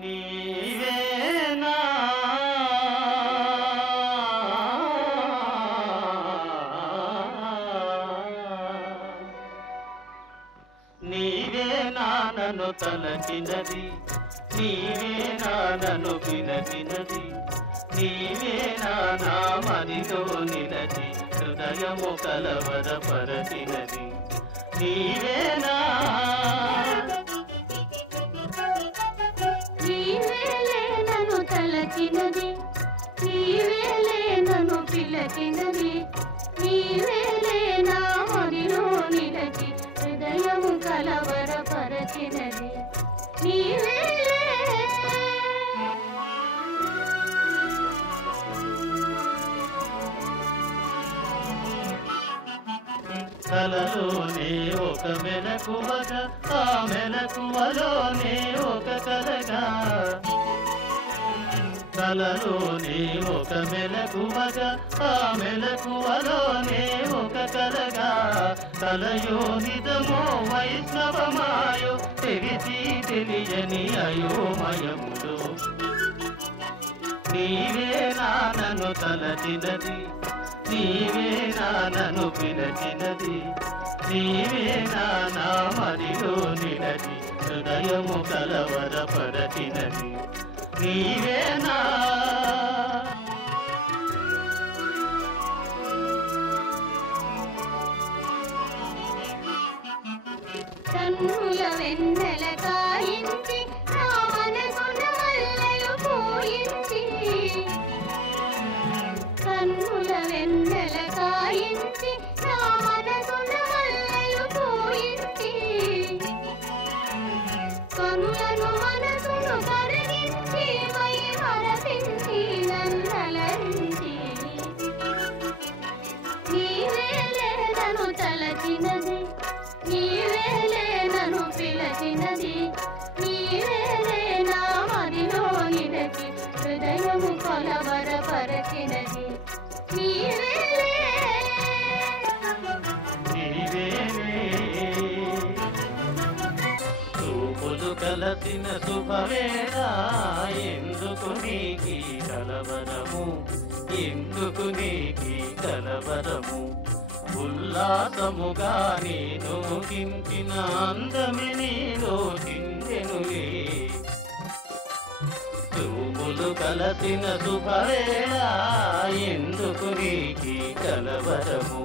నీవేనా నీవేనా నన్ను తలచినది, నీవేనా నన్ను పిలచినది, నీవేనా నా మదిలో నిలచి హృదయము కలవరపరచినది, నీవేనా నీవేలే నన్ను తలచినది, నీవేలే నన్ను పిలచినది, నీవేలే నా మదిలో నిలచి హృదయము కలవరపరచినది, నీవేలే. కలలోనే ఒక మెలకువగా, ఆ మెలకువలోనే ఒక కలగా, కలలోనే ఒక మెలకువగా, ఆ మెలకువలోనే ఒక కలగా, కలయో నిజమో వైష్ణవమాయో తెలిసి తెలియని అయోమయములో నీవేనా నన్ను తలచినది, నీవేనా నన్ను పిలచినది, నీవేనా నా మదిలో నిలచి హృదయము కలవరపరచినది, నీవేనా. కన్నుల వెన్నెల కాయించి నా మనసున మల్లెలు పోయించి, కన్నుల వెన్నెల కాయించి నా మనసున మల్లెలు పోయించి, కనులను మనసును కరిగించి మై మరపించి నన్నలరించి, నీవేలే నన్ను తలచినది, నీవేలే నన్ను పిలచినది, నీవేలే నా మదిలో నిలచి హృదయము కలవరపరచినది, నీవేలే. చూపులు కలసిన శుభవేళ ఎందుకు నీకి కలవరము, ఎందుకు నీకి కలవరము, ఉల్లాసముగా నేను కించిన అందమి నీలో చిందెనులే, చూపులు కలసిన శుభవేళ ఎందుకు నీకి కలవరము.